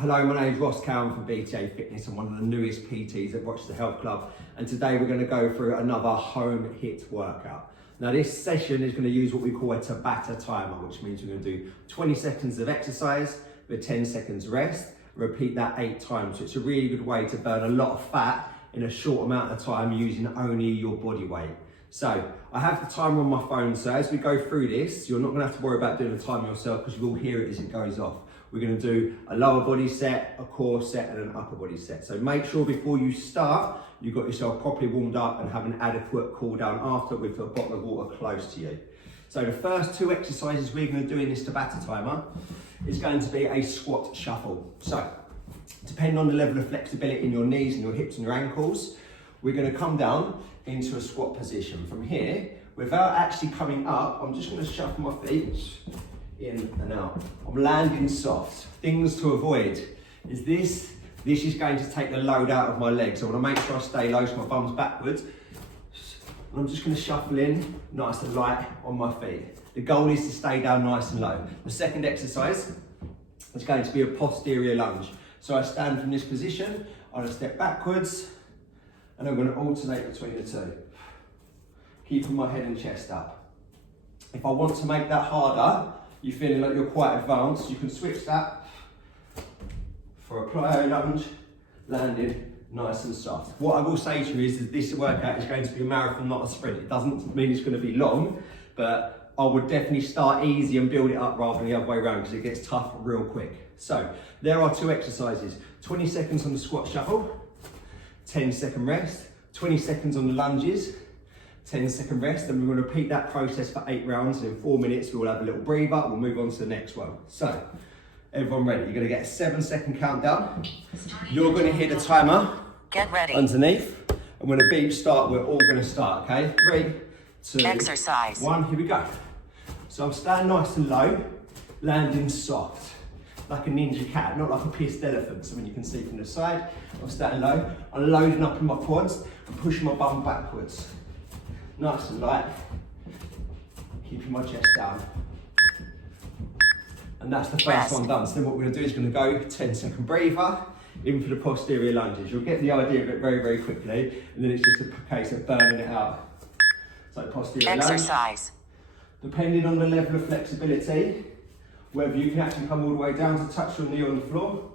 Hello, my name is Ross Cowan from BTA Fitness. I'm one of the newest PTs at Rochester Health Club, and today we're going to go through another home HIIT workout. Now this session is going to use what we call a Tabata timer, which means we're going to do 20 seconds of exercise with 10 seconds rest. Repeat that 8 times. So it's a really good way to burn a lot of fat in a short amount of time using only your body weight. So I have the timer on my phone, so as we go through this, you're not going to have to worry about doing the timer yourself because you will hear it as it goes off. We're going to do a lower body set, a core set and an upper body set. So make sure before you start, you've got yourself properly warmed up and have an adequate cool down after with a bottle of water close to you. So the first 2 exercises we're going to do in this Tabata timer is going to be a squat shuffle. So depending on the level of flexibility in your knees and your hips and your ankles, we're going to come down into a squat position. From here, without actually coming up, I'm just going to shuffle my feet in and out. I'm landing soft. Things to avoid is this is going to take the load out of my legs. I want to make sure I stay low so my bum's backwards. And I'm just going to shuffle in nice and light on my feet. The goal is to stay down nice and low. The second exercise is going to be a posterior lunge. So I stand from this position, I'm going to step backwards, and I'm going to alternate between the two. Keeping my head and chest up. If I want to make that harder, you're feeling like you're quite advanced, you can switch that for a plyo lunge, landing nice and soft. What I will say to you is that this workout is going to be a marathon, not a sprint. It doesn't mean it's going to be long, but I would definitely start easy and build it up rather than the other way around because it gets tough real quick. So there are 2 exercises, 20 seconds on the squat shuffle, 10-second rest, 20 seconds on the lunges, 10-second rest, and we're going to repeat that process for 8 rounds, and in 4 minutes we'll have a little breather, we'll move on to the next one. So, everyone ready? You're going to get a 7-second countdown. You're going to hear the timer Get ready. Underneath, and when the beep start, we're all going to start, okay? 3, 2, Exercise. 1, here we go. So I'm standing nice and low, landing soft, like a ninja cat, not like a pissed elephant. So when you can see from the side, I'm standing low, I'm loading up in my quads, and pushing my bum backwards. Nice and light, keeping my chest down. And that's the first one done. So then what we're going to do is going to go 10-second breather in for the posterior lunges. You'll get the idea of it very, very quickly, and then it's just a case of burning it out. So posterior Exercise. lunge. Depending on the level of flexibility, whether you can actually come all the way down to touch your knee on the floor,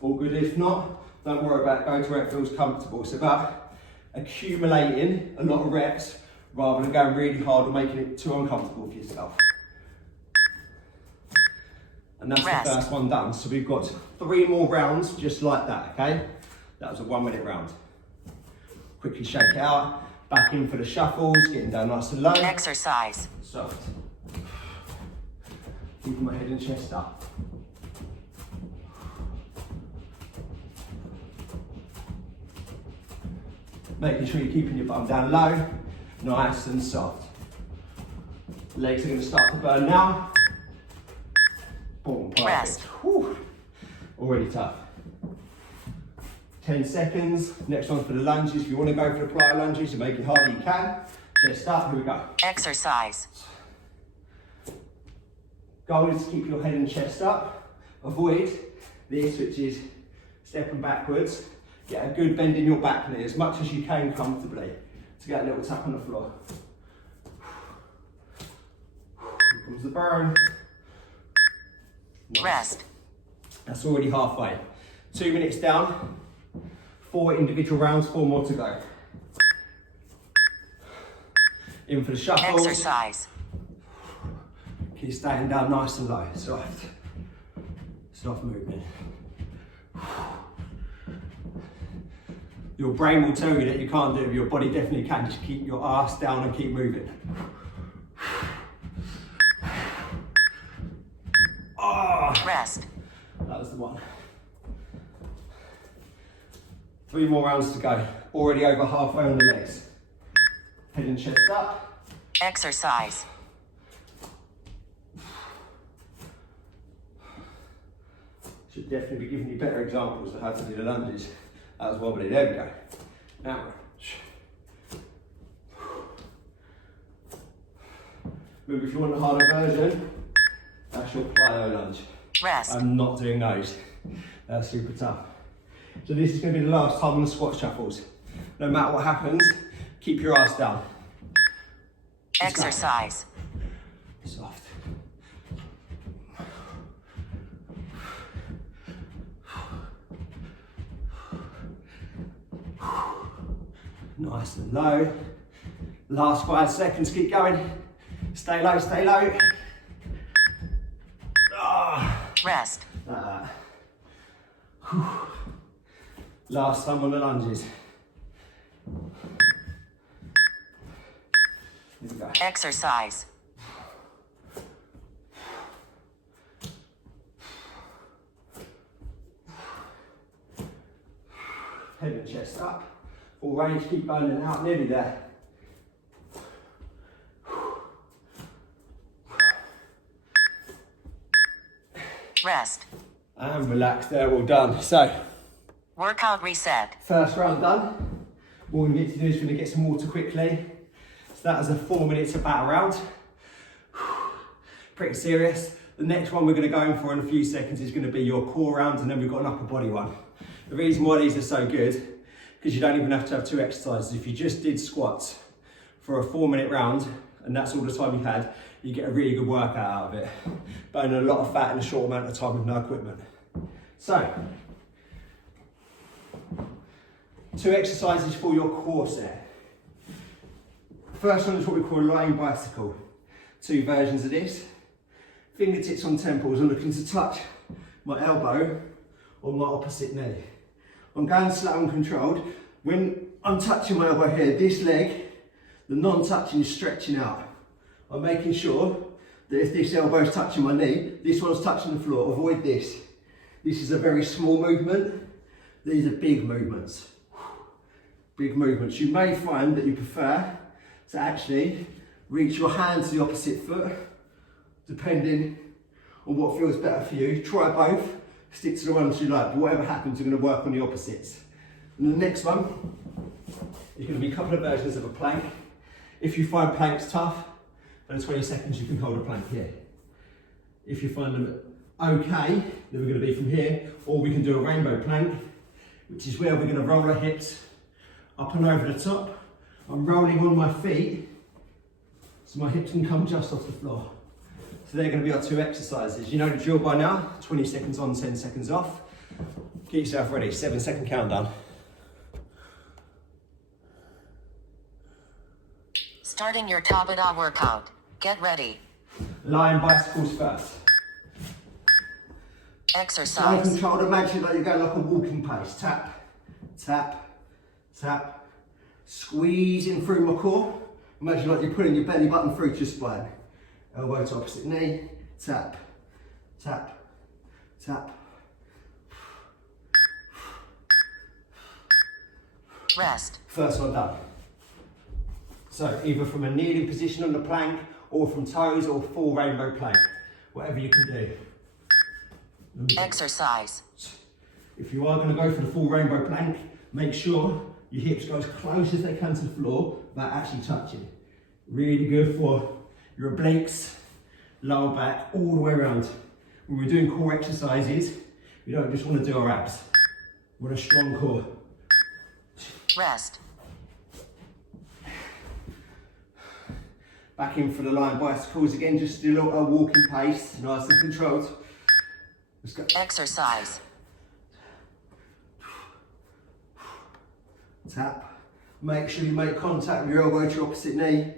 all good. If not, don't worry about it, go to where it feels comfortable. It's about accumulating a lot of reps rather than going really hard or making it too uncomfortable for yourself. And that's the first one done. So we've got 3 more rounds just like that, okay? That was a 1-minute round. Quickly shake it out, back in for the shuffles, getting down nice and low. Exercise. Soft. Keeping my head and chest up. Making sure you're keeping your bum down low, nice and soft. Legs are going to start to burn now. Boom, perfect. Whew. Already tough. 10 seconds. Next one for the lunges. If you want to go for the plyo lunges to make it harder, you can. Chest up, here we go. Exercise. Goal is to keep your head and chest up. Avoid this, which is stepping backwards. Get a good bend in your back knee as much as you can comfortably to get a little tap on the floor. Here comes the burn. Nice. Rest. That's already halfway. 2 minutes down, 4 individual rounds, 4 more to go. In for the shuffles. Exercise. Keep staying down nice and low, soft. Soft movement. Your brain will tell you that you can't do it, but your body definitely can. Just keep your ass down and keep moving. Oh, Rest. that was the one. 3 more rounds to go. Already over halfway on the legs. Head and chest up. Exercise. Should definitely be giving you better examples of how to do the lunges. That was wobbly. There we go. Now, maybe if you want a harder version, that's your plyo lunge. Rest. I'm not doing those. That's super tough. So this is going to be the last time on the squat shuffles. No matter what happens, keep your ass down. Exercise. Soft. Nice and low. Last 5 seconds, keep going. Stay low, stay low. Rest. Like that. Last time on the lunges. Here we go. Exercise. Head and chest up. Full range, keep burning out, nearly there. Rest. And relax there, all done. So, Workout reset. first round done. What we need to do is we're going to get some water quickly. So that was a 4 minute Tabata round. Pretty serious. The next one we're going to go in for in a few seconds is going to be your core round, and then we've got an upper body one. The reason why these are so good, because you don't even have to have 2 exercises. If you just did squats for a 4 minute round, and that's all the time you had, you get a really good workout out of it. Burning a lot of fat in a short amount of time with no equipment. So, 2 exercises for your core set. First one is what we call a lying bicycle. 2 versions of this. Fingertips on temples. I'm looking to touch my elbow on my opposite knee. I'm going slow and controlled. When I'm touching my elbow here, this leg, the non-touching is stretching out. I'm making sure that if this elbow is touching my knee, this one's touching the floor. Avoid this. This is a very small movement. These are big movements. Big movements. You may find that you prefer to actually reach your hand to the opposite foot, depending on what feels better for you. Try both. Stick to the ones you like, but whatever happens, you're going to work on the opposites. And the next one is going to be a couple of versions of a plank. If you find planks tough, then 20 seconds you can hold a plank here. If you find them okay, then we're going to be from here, or we can do a rainbow plank, which is where we're going to roll our hips up and over the top. I'm rolling on my feet, so my hips can come just off the floor. So they're going to be our 2 exercises. You know the drill by now, 20 seconds on, 10 seconds off. Get yourself ready, 7-second countdown. Starting your Tabata workout. Get ready. Lying bicycles first. Slow Exercise. controlled, imagine like you're going like a walking pace. Tap, tap, tap. Squeezing through my core. Imagine like you're putting your belly button through to your spine. Elbow to opposite knee. Tap, tap, tap. Rest. First one done. So either from a kneeling position on the plank, or from toes, or full rainbow plank. Whatever you can do. Exercise. If you are going to go for the full rainbow plank, make sure your hips go as close as they can to the floor without actually touching. Really good for your obliques, lower back, all the way around. When we're doing core exercises, we don't just want to do our abs. We want a strong core. Rest. Back in for the lying bicycles again, just do a little walking pace, nice and controlled. Let's go. Exercise. Tap. Make sure you make contact with your elbow to your opposite knee.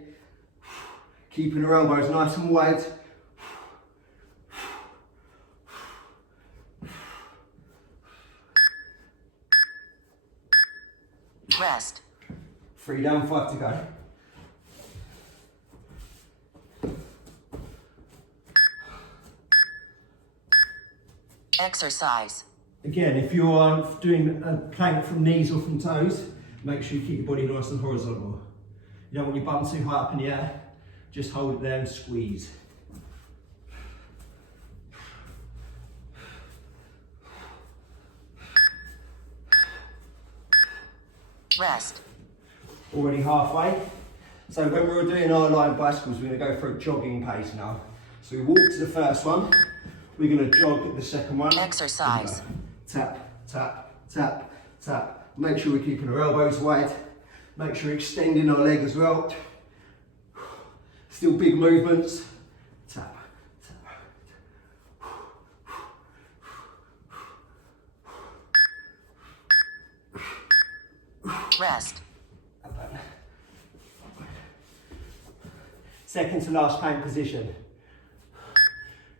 Keeping your elbows nice and wide. Rest. 3 down, 5 to go. Exercise. Again, if you are doing a plank from knees or from toes, make sure you keep your body nice and horizontal. You don't want your bum too high up in the air, just hold it there and squeeze. Rest. Already halfway. So when we were doing our lying bicycles, we're going to go for a jogging pace now. So we walk to the first one, we're going to jog at the second one. Exercise. tap, tap, tap, tap. Make sure we're keeping our elbows wide. Make sure we're extending our leg as well. Still big movements. Tap, tap. Rest. Second to last plank position.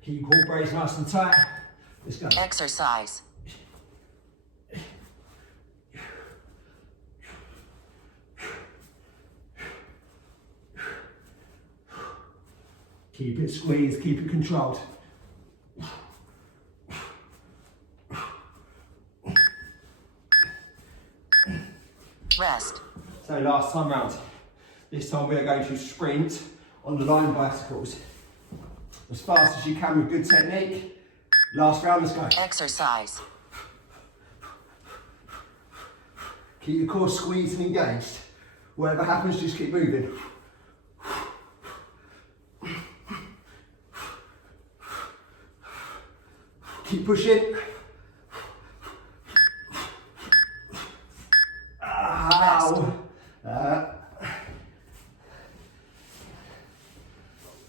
Keep your core brace nice and tight. Let's go. Exercise. Keep it squeezed, keep it controlled. Rest. So last time round. This time we are going to sprint on the line bicycles. As fast as you can with good technique. Last round, let's go. Exercise. Keep your core squeezed and engaged. Whatever happens, just keep moving. Keep pushing. Ow.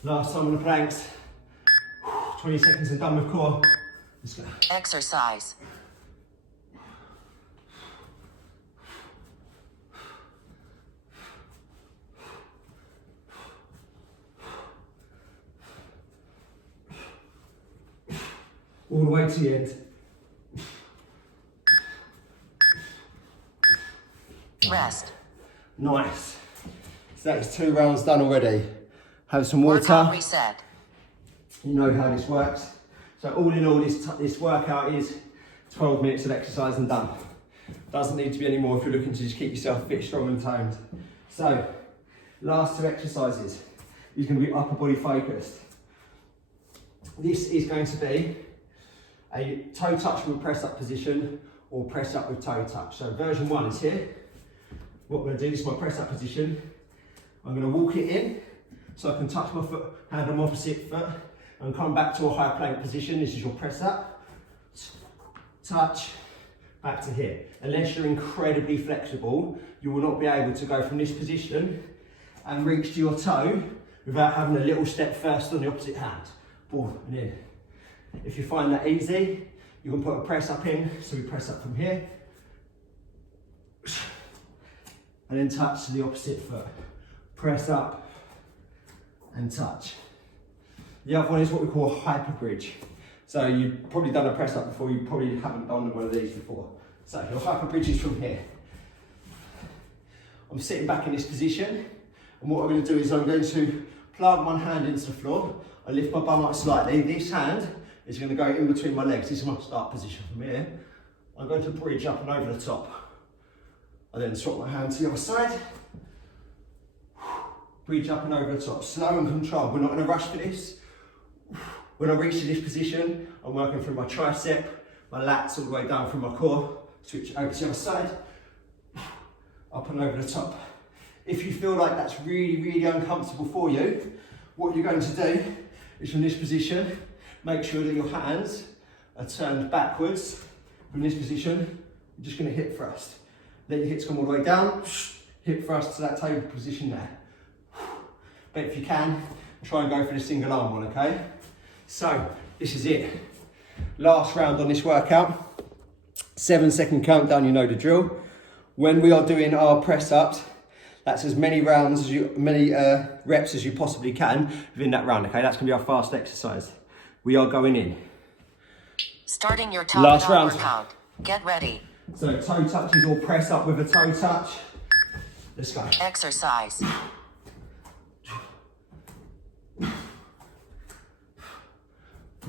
Last time on the planks. 20 seconds and done with core. Let's go. Exercise. All the way to the end. Rest. Nice. So that's 2 rounds done already. Have some Workout water. reset. You know how this works. So all in all, this workout is 12 minutes of exercise and done. Doesn't need to be any more if you're looking to just keep yourself fit, strong and toned. So, last 2 exercises is going to be upper body focused. This is going to be a toe touch with press up position or press up with toe touch. So version 1 is here. What I'm going to do, this is my press up position. I'm going to walk it in so I can touch my foot, hand on my opposite foot, and come back to a high plank position. This is your press up, touch, back to here. Unless you're incredibly flexible, you will not be able to go from this position and reach to your toe without having a little step first on the opposite hand. Boom, and in. If you find that easy, you can put a press up in, so we press up from here, and then touch to the opposite foot. Press up and touch. The other one is what we call a hyper bridge. So you've probably done a press up before, you probably haven't done one of these before. So your hyper bridge is from here. I'm sitting back in this position, and what I'm going to do is I'm going to plant one hand into the floor. I lift my bum up slightly. This hand is going to go in between my legs. This is my start position from here. I'm going to bridge up and over the top. I then swap my hand to the other side. Bridge up and over the top. Slow and controlled. We're not in a rush for this. When I reach to this position, I'm working through my tricep, my lats all the way down through my core. Switch over to the other side. Up and over the top. If you feel like that's really, really uncomfortable for you, what you're going to do is from this position, make sure that your hands are turned backwards. From this position, you're just going to hip thrust. Let your hips come all the way down, hip thrust to that table position there. But if you can, try and go for the single arm one, okay? So, this is it. Last round on this workout. 7-second countdown, you know the drill. When we are doing our press ups, that's as many rounds as reps as you possibly can within that round, okay? That's gonna be our fast exercise. We are going in. Starting your Last Tabata round. workout. Get ready. So toe touches or press up with a toe touch. Let's go. Exercise.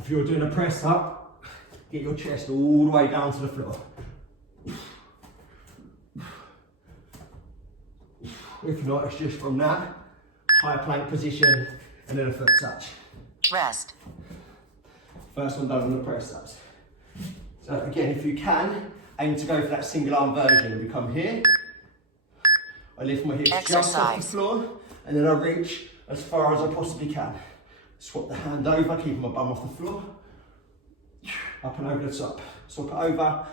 If you're doing a press up, get your chest all the way down to the floor. If not, it's just from that high plank position and then a foot touch. Rest. First one done on the press ups. So again, if you can, aim to go for that single arm version. We come here, I lift my hips just off the floor, and then I reach as far as I possibly can. Swap the hand over, keeping my bum off the floor. Up and over the top. swap it over,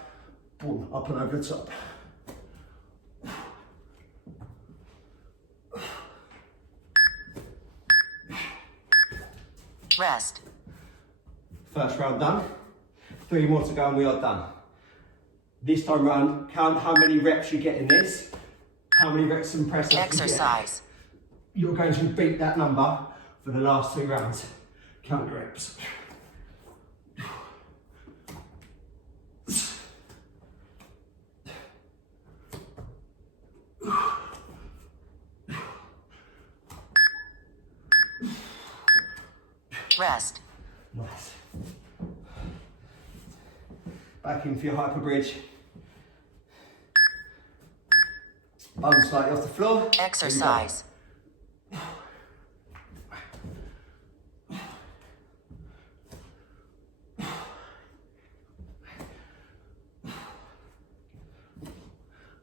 boom, up and over the top. Rest. First round done. 3 more to go and we are done. This time round, count how many reps you get in this, how many reps and press ups Exercise. You're going to beat that number for the last 2 rounds. Count the reps. Rest. Nice. Back in for your hyper bridge. Bum slightly off the floor. Exercise.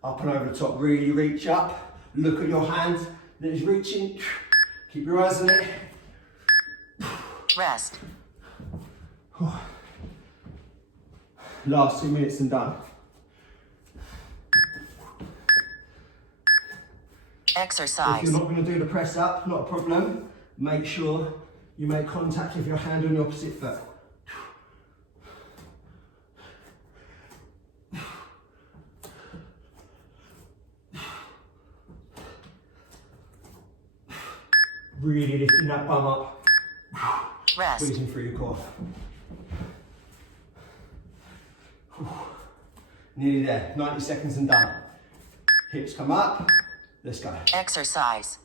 Up and over the top, really reach up. Look at your hand that is reaching. Keep your eyes on it. Rest. Last 2 minutes and done. Exercise. If you're not going to do the press up, not a problem. Make sure you make contact with your hand on the opposite foot. Really lifting that bum up. Rest. Squeezing through your core. Nearly there. 90 seconds and done. Hips come up. Let's go. Exercise.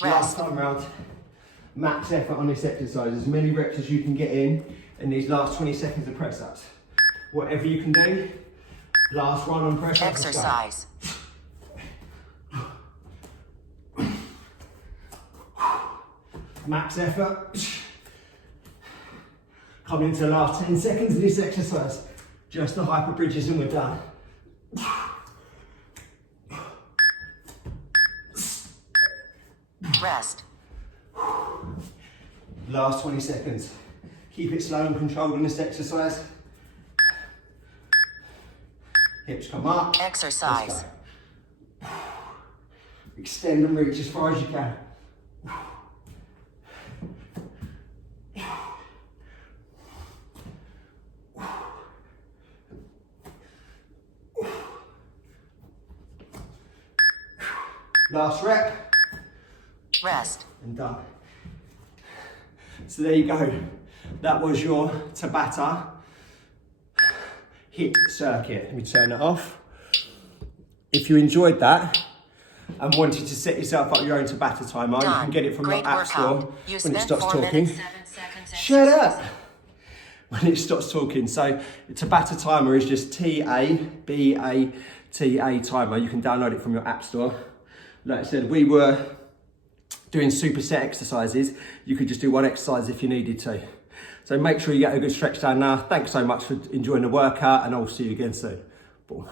Last time round, max effort on this exercise, as many reps as you can get in these last 20 seconds of press ups. Whatever you can do, last one on press ups. Exercise. Max effort. Coming into the last 10 seconds of this exercise. Just the hyper bridges and we're done. Rest. Last 20 seconds. Keep it slow and controlled in this exercise. Hips come up. Exercise. Let's go. Extend and reach as far as you can. Last rep. Rest. And done. So there you go. That was your Tabata hit circuit. Let me turn it off. If you enjoyed that and wanted to set yourself up your own Tabata timer, you can get it from your app store when it stops talking. Shut up! When it stops talking. So the Tabata timer is just Tabata timer. You can download it from your app store. Like I said, we were doing superset exercises. You could just do one exercise if you needed to. So make sure you get a good stretch down now. Thanks so much for enjoying the workout and I'll see you again soon. Boom.